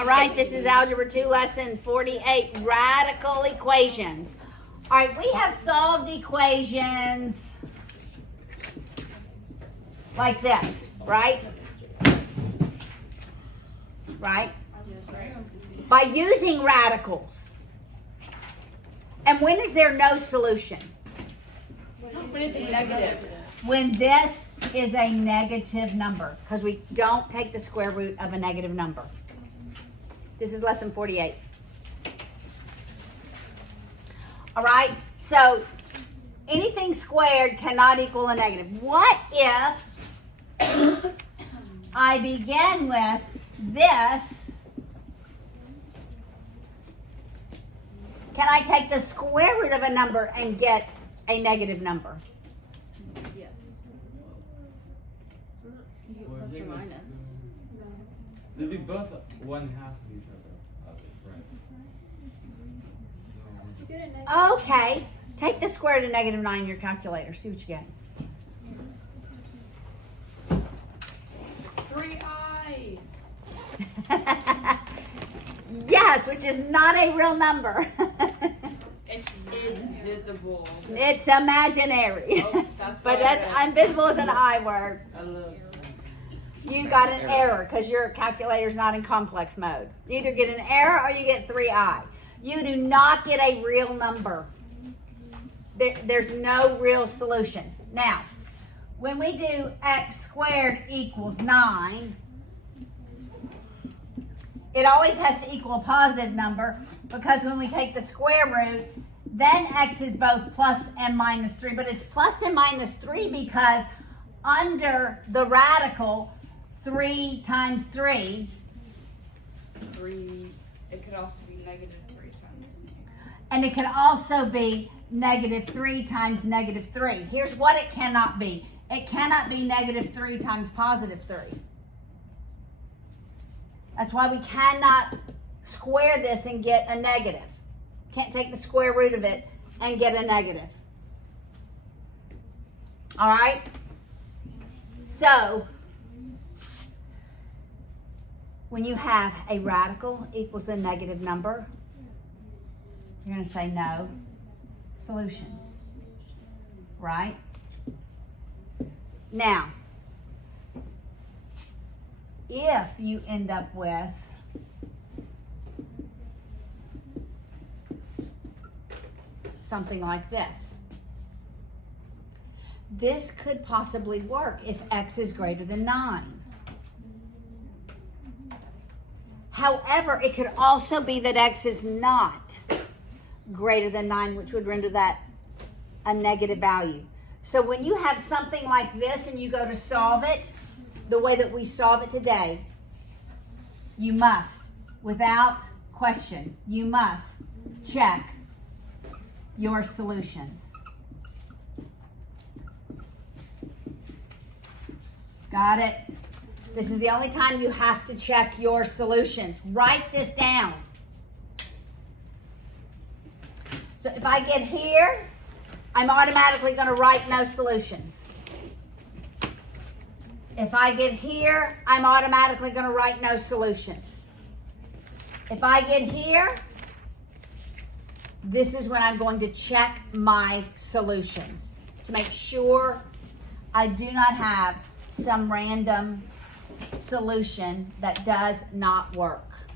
All right, this is Algebra 2, Lesson 48, Radical Equations. All right, we have solved equations like this, right? Right? By using radicals. And when is there no solution? When it's a negative. When this is a negative number, because we don't take the square root of a negative number. This is lesson 48. All right, so anything squared cannot equal a negative. What if I begin with this? Can I take the square root of a number and get a negative number? Yes. You get plus or minus. They'll be both 1/2 of each other. Right. Okay, take the square root of -9 in your calculator. See what you get. 3i. Yes, which is not a real number. It's invisible. It's imaginary. Oh, that's But what I that's read. invisible is an I word. I love You got an error because your calculator's not in complex mode. You either get an error or you get 3i. You do not get a real number. There's no real solution. Now, when we do x squared equals 9, it always has to equal a positive number because when we take the square root, then x is both plus and minus 3. But it's plus and minus 3 because under the radical, 3 times 3. 3. It could also be negative 3 times. And it can also be negative 3 times negative 3. Here's what it cannot be. It cannot be negative 3 times positive 3. That's why we cannot square this and get a negative. Can't take the square root of it and get a negative. All right? So, when you have a radical equals a negative number, you're going to say no solutions, right? Now, if you end up with something like this, this could possibly work if x is greater than 9. However, it could also be that x is not greater than 9, which would render that a negative value. So when you have something like this and you go to solve it, the way that we solve it today, you must, without question, you must check your solutions. Got it? This is the only time you have to check your solutions. Write this down. So if I get here, I'm automatically going to write no solutions. If I get here, I'm automatically going to write no solutions. If I get here, this is when I'm going to check my solutions to make sure I do not have some random solution that does not work.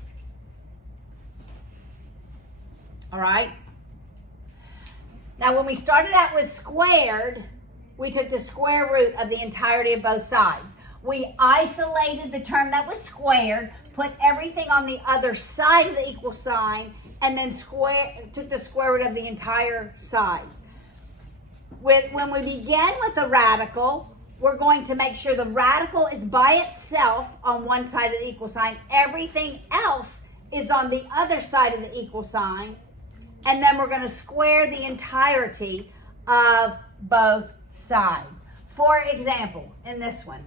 All right? Now, when we started out with squared, we took the square root of the entirety of both sides. We isolated the term that was squared, put everything on the other side of the equal sign, and then took the square root of the entire sides. When we begin with a radical, we're going to make sure the radical is by itself on one side of the equal sign. Everything else is on the other side of the equal sign. And then we're going to square the entirety of both sides. For example, in this one,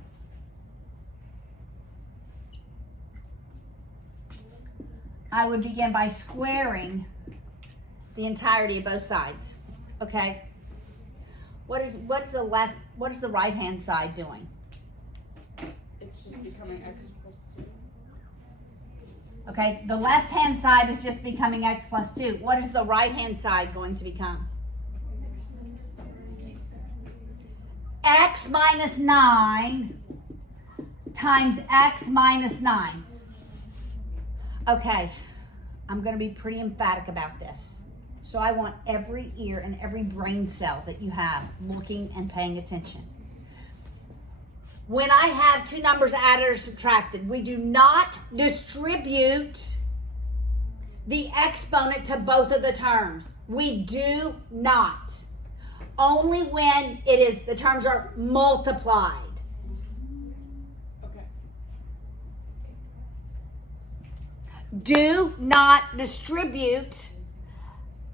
I would begin by squaring the entirety of both sides. Okay? What is the right hand side doing? It's just becoming x plus 2. Okay, the left-hand side is just becoming x plus 2. What is the right-hand side going to become? X minus 9 times x minus 9. Okay, I'm going to be pretty emphatic about this. So I want every ear and every brain cell that you have looking and paying attention. When I have two numbers added or subtracted, we do not distribute the exponent to both of the terms. We do not. Only when the terms are multiplied. Okay. Do not distribute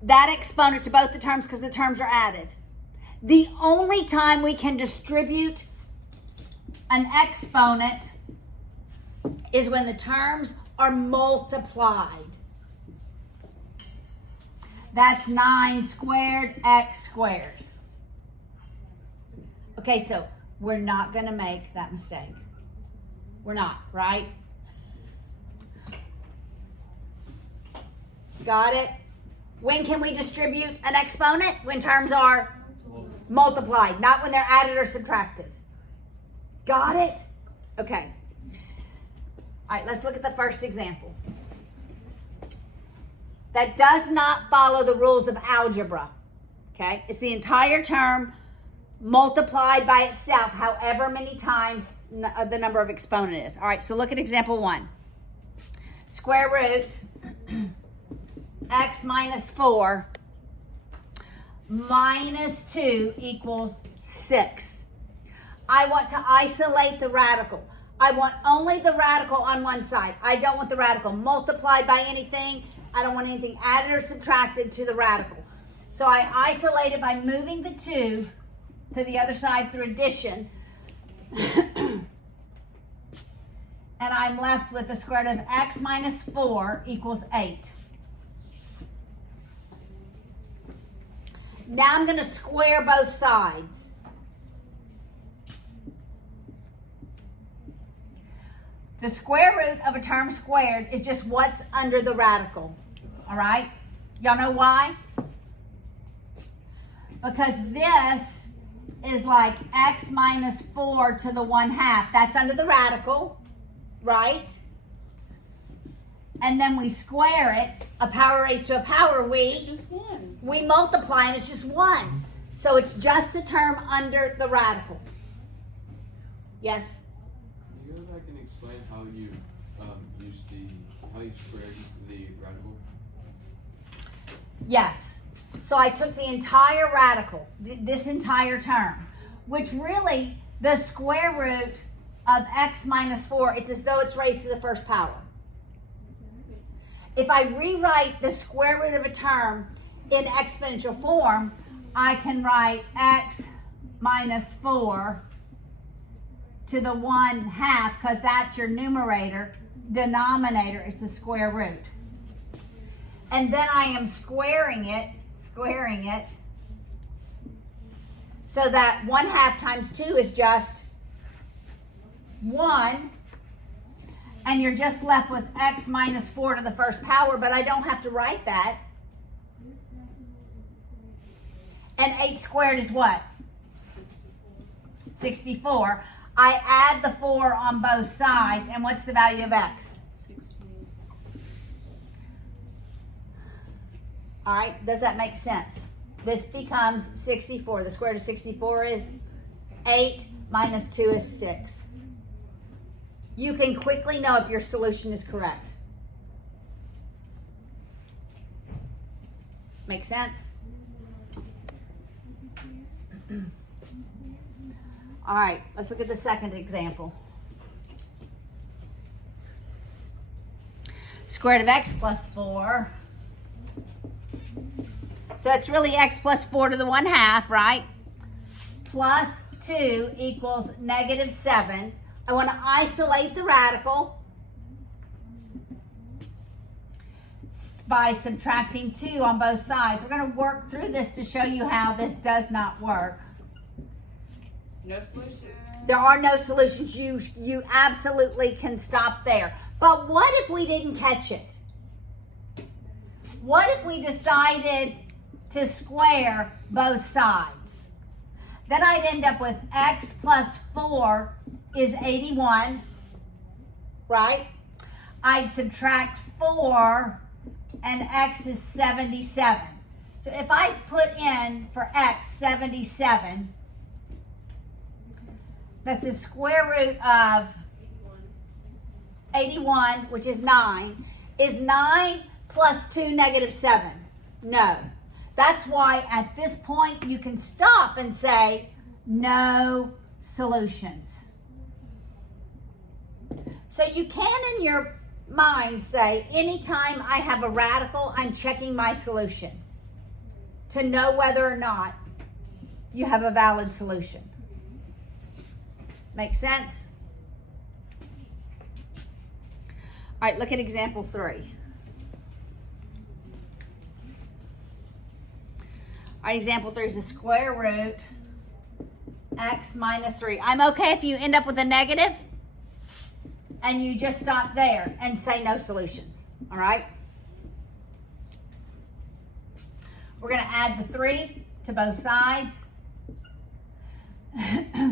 that exponent to both the terms because the terms are added. The only time we can distribute an exponent is when the terms are multiplied. That's 9 squared x squared. Okay, so we're not going to make that mistake. We're not, right? Got it? When can we distribute an exponent? When terms are multiplied, not when they're added or subtracted. Got it? Okay. All right, let's look at the first example. That does not follow the rules of algebra. Okay? It's the entire term multiplied by itself, however many times the number of exponent is. All right, so look at example 1. Square root x minus 4 minus 2 equals 6. I want to isolate the radical. I want only the radical on one side. I don't want the radical multiplied by anything. I don't want anything added or subtracted to the radical. So I isolate it by moving the 2 to the other side through addition. And I'm left with the square root of x minus 4 equals 8. Now I'm going to square both sides. The square root of a term squared is just what's under the radical. All right? Y'all know why? Because this is like x minus 4 to the 1/2. That's under the radical, right? And then we square it. A power raised to a power, Just one. we multiply, and it's just 1. So it's just the term under the radical. Yes? Can you go back and explain how you how you squared the radical? Yes. So I took the entire radical, this entire term, which really, the square root of x minus 4, it's as though it's raised to the first power. If I rewrite the square root of a term in exponential form, I can write x minus 4 to the 1/2, because that's your numerator. Denominator, it's the square root. And then I am squaring it, so that 1/2 times 2 is just 1. And you're just left with x minus 4 to the first power, but I don't have to write that. And 8 squared is what? 64. I add the 4 on both sides, and what's the value of x? 16. All right, does that make sense? This becomes 64. The square root of 64 is 8 minus 2 is 6. You can quickly know if your solution is correct. Make sense? All right, let's look at the second example. Square root of x plus 4. So it's really x plus 4 to the 1/2, right? Plus 2 equals negative 7. I want to isolate the radical by subtracting 2 on both sides. We're going to work through this to show you how this does not work. No solution. There are no solutions. You absolutely can stop there. But what if we didn't catch it? What if we decided to square both sides? Then I'd end up with x plus 4 is 81, right? I'd subtract 4 and x is 77. So if I put in for x 77, that's the square root of 81, which is 9. Is 9 plus 2 negative 7? No. That's why at this point you can stop and say no solutions. So you can in your mind say anytime I have a radical, I'm checking my solution to know whether or not you have a valid solution. Make sense? All right, look at example 3. All right, example 3 is the square root x minus 3. I'm okay if you end up with a negative and you just stop there and say no solutions. All right? We're going to add the 3 to both sides.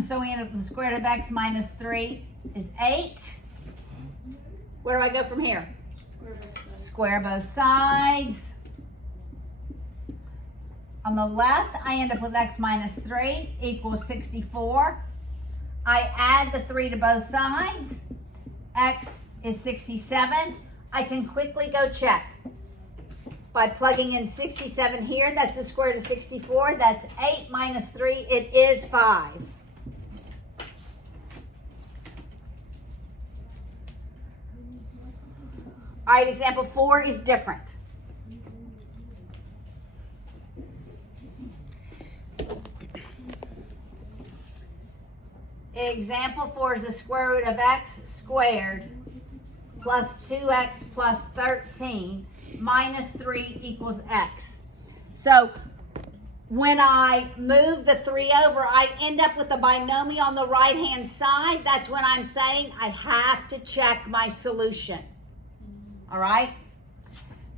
So we end up with the square root of x minus 3 is 8. Where do I go from here? Square both sides. On the left, I end up with x minus 3 equals 64. I add the 3 to both sides. X is 67. I can quickly go check by plugging in 67 here. That's the square root of 64. That's 8 minus 3. It is 5. All right, example 4 is different. Example 4 is the square root of x squared plus 2x plus 13 minus 3 equals x. So when I move the 3 over, I end up with a binomial on the right-hand side. That's when I'm saying I have to check my solution. All right?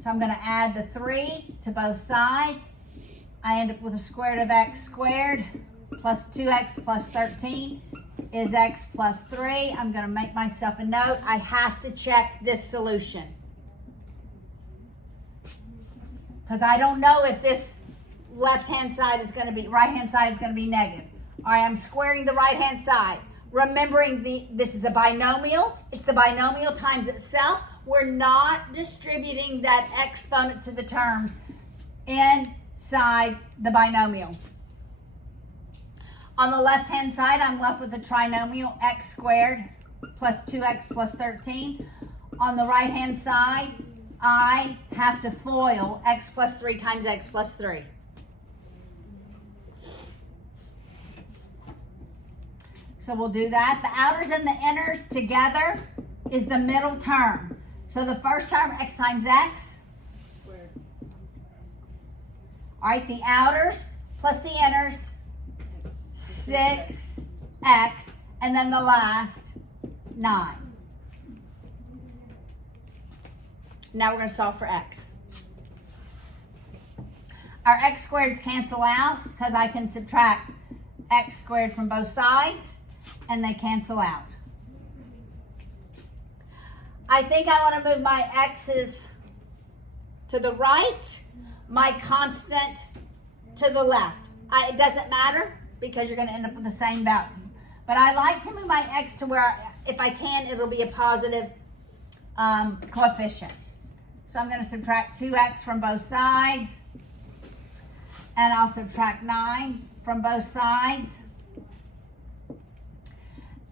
So I'm going to add the 3 to both sides. I end up with a square root of x squared plus 2x plus 13 is x plus 3. I'm going to make myself a note. I have to check this solution, because I don't know if this left-hand side is going to be, right-hand side is going to be negative. All right, I'm squaring the right-hand side. Remembering this is a binomial. It's the binomial times itself. We're not distributing that exponent to the terms inside the binomial. On the left-hand side, I'm left with a trinomial x squared plus 2x plus 13. On the right-hand side, I have to FOIL x plus 3 times x plus 3. So we'll do that. The outers and the inners together is the middle term. So the first term, x times x. Squared. All right, the outers plus the inners, 6x, and then the last, 9. Now we're going to solve for x. Our x squareds cancel out because I can subtract x squared from both sides, and they cancel out. I think I want to move my x's to the right, my constant to the left. It doesn't matter because you're going to end up with the same value. But I like to move my x to where, if I can, it'll be a positive coefficient. So I'm going to subtract 2x from both sides, and I'll subtract 9 from both sides.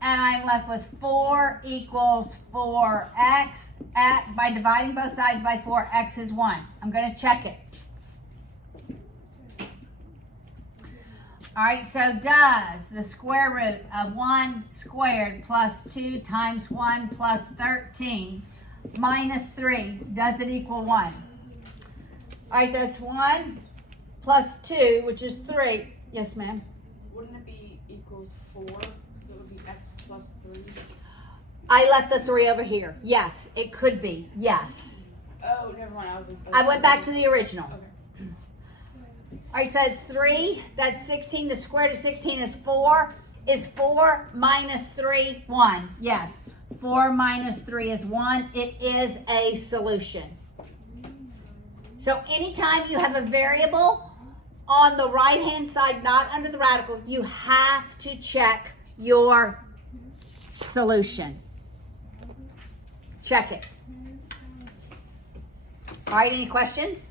And I'm left with 4 equals 4x. By dividing both sides by 4, x is 1. I'm going to check it. All right, so does the square root of 1 squared plus 2 times 1 plus 13 minus 3, does it equal 1? All right, that's 1 plus 2, which is 3. Yes, ma'am? Wouldn't it be equals 4? Because it would be x plus 3. I left the 3 over here. Yes, it could be. Yes. Oh, never mind. I went back to the original. Okay. All right, so it's 3. That's 16. The square root of 16 is 4. Is 4 minus 3 1? Yes. 4 minus 3 is 1. It is a solution. So anytime you have a variable on the right-hand side, not under the radical, you have to check your solution. Check it. All right, any questions?